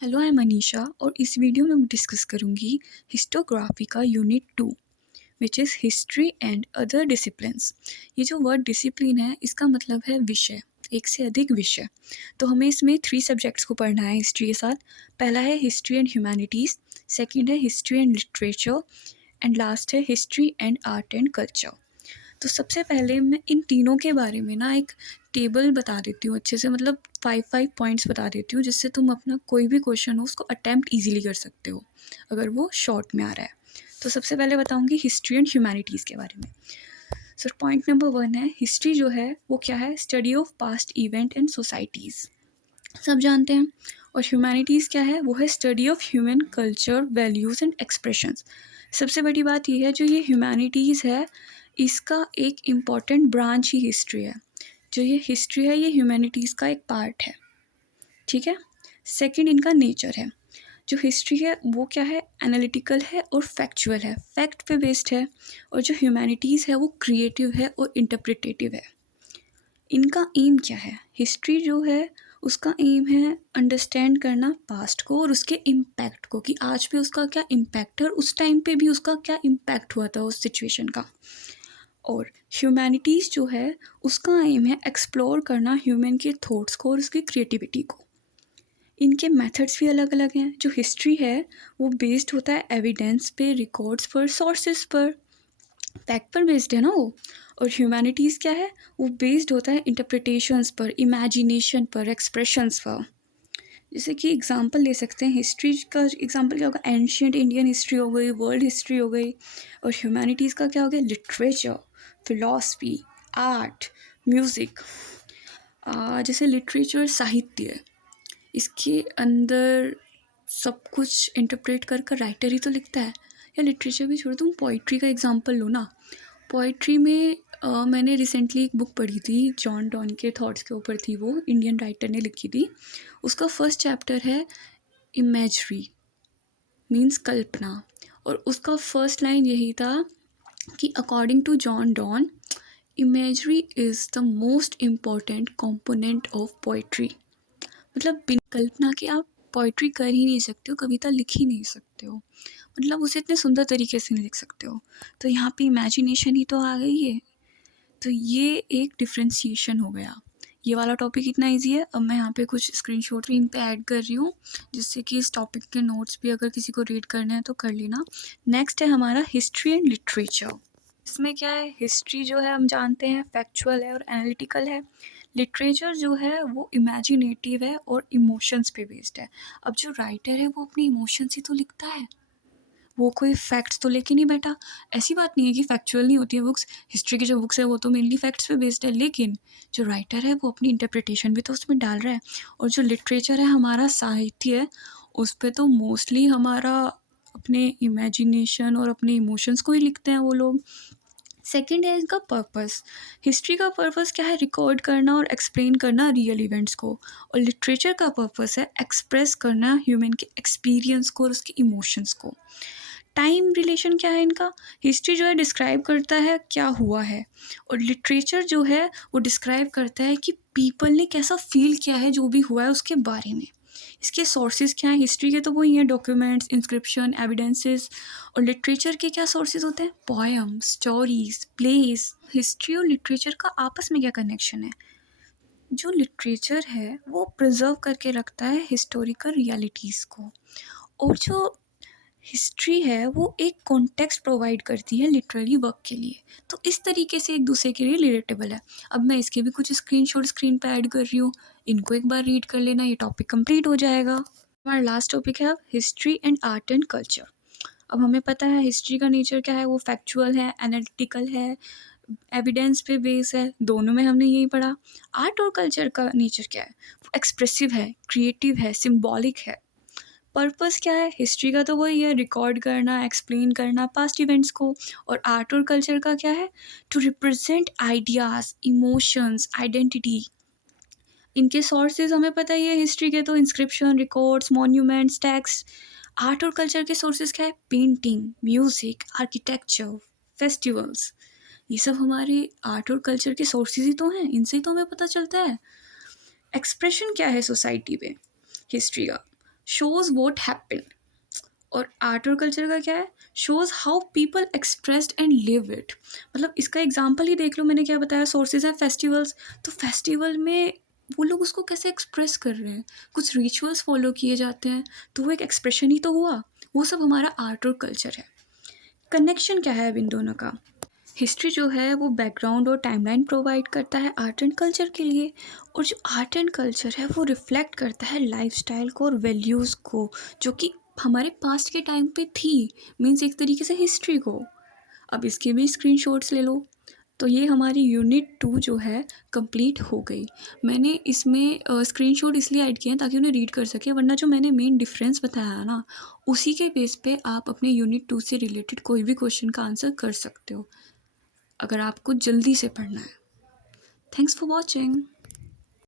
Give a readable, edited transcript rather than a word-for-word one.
Hello, I am Manisha और इस video में मैं डिस्कस करूंगी हिस्टोग्राफी का unit 2 which is history and other disciplines. ये जो वर्ड डिसिप्लिन है इसका मतलब है विषय, एक से अधिक विषय। तो हमें इसमें 3 सब्जेक्ट्स को पढ़ना है हिस्ट्री के साथ। पहला है हिस्ट्री एंड ह्यूमैनिटीज़, सेकेंड है history and literature and last है history and art and culture. तो सबसे पहले मैं इन तीनों के बारे में ना एक टेबल बता देती हूँ अच्छे से, मतलब 5 पॉइंट्स बता देती हूँ जिससे तुम अपना कोई भी क्वेश्चन हो उसको अटैम्प्ट ईजिली कर सकते हो अगर वो शॉर्ट में आ रहा है। तो सबसे पहले बताऊँगी हिस्ट्री एंड ह्यूमैनिटीज़ के बारे में। सर पॉइंट नंबर 1 है हिस्ट्री जो है वो क्या है, study of past event and societies, सब जानते हैं। और ह्यूमैनिटीज़ क्या है, वो है study of human culture, values and expressions. सबसे बड़ी बात यह है जो ये ह्यूमैनिटीज़ है इसका एक इम्पॉर्टेंट ब्रांच ही हिस्ट्री है। जो ये हिस्ट्री है ये ह्यूमैनिटीज़ का एक पार्ट है, ठीक है। सेकंड इनका नेचर है। जो हिस्ट्री है वो क्या है, एनालिटिकल है और फैक्चुअल है, फैक्ट पे बेस्ड है। और जो ह्यूमैनिटीज़ है वो क्रिएटिव है और इंटरप्रिटेटिव है। इनका एम क्या है, हिस्ट्री जो है उसका एम है अंडरस्टैंड करना पास्ट को और उसके इम्पैक्ट को, कि आज भी उसका क्या इम्पैक्ट है और उस टाइम पे भी उसका क्या इम्पैक्ट हुआ था उस सिचुएशन का। और ह्यूमैनिटीज़ जो है उसका एम है एक्सप्लोर करना ह्यूमन के थॉट्स को और उसकी क्रिएटिविटी को। इनके मेथड्स भी अलग अलग हैं। जो हिस्ट्री है वो बेस्ड होता है एविडेंस पे, रिकॉर्ड्स पर, सोर्सेस पर, फैक्ट पर बेस्ड है ना वो। और ह्यूमैनिटीज़ क्या है, वो बेस्ड होता है इंटरप्रिटेशंस पर, इमेजिनेशन पर, एक्सप्रेशंस पर। जैसे कि एग्जांपल ले सकते हैं, हिस्ट्री का एग्जांपल क्या होगा, एंशियंट इंडियन हिस्ट्री हो गई, वर्ल्ड हिस्ट्री हो गई। और ह्यूमैनिटीज़ का क्या हो गया, लिटरेचर, फिलॉसफी, आर्ट, म्यूज़िक। जैसे लिटरेचर साहित्य है, इसके अंदर सब कुछ इंटरप्रेट कर कर राइटर ही तो लिखता है। या लिटरेचर भी छोड़ो, तुम पोइट्री का एग्जांपल लो ना। पोइट्री में मैंने रिसेंटली एक बुक पढ़ी थी, जॉन डॉन के थॉट्स के ऊपर थी, वो इंडियन राइटर ने लिखी थी। उसका फर्स्ट चैप्टर है इमेजरी, मीन्स कल्पना। और उसका फर्स्ट लाइन यही था कि according to John Donne, imagery is the most important component of poetry. मतलब बिन कल्पना के आप पोइट्री कर ही नहीं सकते हो, कविता लिख ही नहीं सकते हो, मतलब उसे इतने सुंदर तरीके से नहीं लिख सकते हो। तो यहाँ पे इमेजिनेशन ही तो आ गई है। तो ये एक डिफ्रेंशिएशन हो गया। ये वाला टॉपिक इतना इजी है। अब मैं यहाँ पे कुछ स्क्रीनशॉट भी इन पे ऐड कर रही हूँ जिससे कि इस टॉपिक के नोट्स भी अगर किसी को रीड करना है तो कर लेना। नेक्स्ट है हमारा हिस्ट्री एंड लिटरेचर। इसमें क्या है, हिस्ट्री जो है हम जानते हैं फैक्चुअल है और एनालिटिकल है। लिटरेचर जो है वो इमेजिनेटिव है और इमोशंस पे बेस्ड है। अब जो राइटर है वो अपनी इमोशंस ही तो लिखता है, वो कोई फैक्ट्स तो लेके नहीं बैठा। ऐसी बात नहीं है कि फैक्चुअल नहीं होती है बुक्स, हिस्ट्री की जो बुक्स है वो तो मेनली फैक्ट्स पे बेस्ड है, लेकिन जो राइटर है वो अपनी इंटरप्रिटेशन भी तो उसमें डाल रहा है। और जो लिटरेचर है हमारा साहित्य है, उस पर तो मोस्टली हमारा अपने इमेजिनेशन और अपने इमोशंस को ही लिखते हैं वो लोग। सेकंड है इसका पर्पस। हिस्ट्री का पर्पस क्या है, रिकॉर्ड करना और एक्सप्लेन करना रियल इवेंट्स को। और लिटरेचर का पर्पस है एक्सप्रेस करना ह्यूमन के एक्सपीरियंस को और उसके इमोशंस को। टाइम रिलेशन क्या है इनका, हिस्ट्री जो है डिस्क्राइब करता है क्या हुआ है और लिटरेचर जो है वो डिस्क्राइब करता है कि पीपल ने कैसा फील किया है जो भी हुआ है उसके बारे में। इसके सोर्सेज क्या हैं, हिस्ट्री के तो वही हैं, डॉक्यूमेंट्स, इंस्क्रिप्शन, एविडेंसेस। और लिटरेचर के क्या सोर्सेज होते हैं, पोएम, स्टोरीज, प्लेस। हिस्ट्री और लिटरेचर का आपस में क्या कनेक्शन है, जो लिटरेचर है वो प्रिजर्व करके रखता है हिस्टोरिकल रियलिटीज़ को, और जो हिस्ट्री है वो एक कॉन्टेक्स्ट प्रोवाइड करती है लिटरेरी वर्क के लिए। तो इस तरीके से एक दूसरे के लिए रिलेटेबल है। अब मैं इसके भी कुछ स्क्रीनशॉट स्क्रीन पे ऐड कर रही हूँ, इनको एक बार रीड कर लेना, ये टॉपिक कंप्लीट हो जाएगा। हमारा लास्ट टॉपिक है अब history and art and culture. अब हमें पता है हिस्ट्री का नेचर क्या है, वो फैक्चुअल है, एनालिटिकल है, एविडेंस पे बेस है, दोनों में हमने यही पढ़ा। आर्ट और कल्चर का नेचर क्या है, वो एक्सप्रेसिव है, क्रिएटिव है, सिम्बॉलिक है। पर्पस क्या है, हिस्ट्री का तो वही है, रिकॉर्ड करना, एक्सप्लेन करना पास्ट इवेंट्स को। और आर्ट और कल्चर का क्या है, to represent ideas, emotions, identity. इनके सोर्सेज हमें पता ही है, हिस्ट्री के तो inscription, records, monuments, text. Art और कल्चर के सोर्सेज क्या है, पेंटिंग, म्यूज़िक, आर्किटेक्चर, फेस्टिवल्स। ये सब हमारे आर्ट और कल्चर के सोर्सेज ही तो हैं, इनसे ही तो हमें पता चलता है। एक्सप्रेशन क्या है सोसाइटी में हिस्ट्री का, शोज़ व्हाट हैपेंड। और आर्ट और कल्चर का क्या है, shows how people expressed and live it. मतलब इसका एग्जांपल ही देख लो, मैंने क्या बताया, सोर्सेज हैं फेस्टिवल्स। तो फेस्टिवल में वो लोग उसको कैसे एक्सप्रेस कर रहे हैं, कुछ रिचुअल्स फॉलो किए जाते हैं, तो वो एक एक्सप्रेशन ही तो हुआ। वो सब हमारा आर्ट और कल्चर है। कनेक्शन क्या है अब इन दोनों का? हिस्ट्री जो है वो बैकग्राउंड और टाइमलाइन प्रोवाइड करता है आर्ट एंड कल्चर के लिए, और जो आर्ट एंड कल्चर है वो रिफ्लेक्ट करता है लाइफस्टाइल को और वैल्यूज़ को, जो कि हमारे पास्ट के टाइम पे थी। मीन्स एक तरीके से हिस्ट्री को। अब इसके भी स्क्रीनशॉट्स ले लो। तो ये हमारी यूनिट 2 जो है कंप्लीट हो गई। मैंने इसमें स्क्रीनशॉट इसलिए ऐड किए हैं ताकि उन्हें रीड कर सकें, वरना जो मैंने मेन डिफरेंस बताया है ना, उसी के बेस पे आप अपने यूनिट 2 से रिलेटेड कोई भी क्वेश्चन का आंसर कर सकते हो, अगर आपको जल्दी से पढ़ना है। Thanks for watching.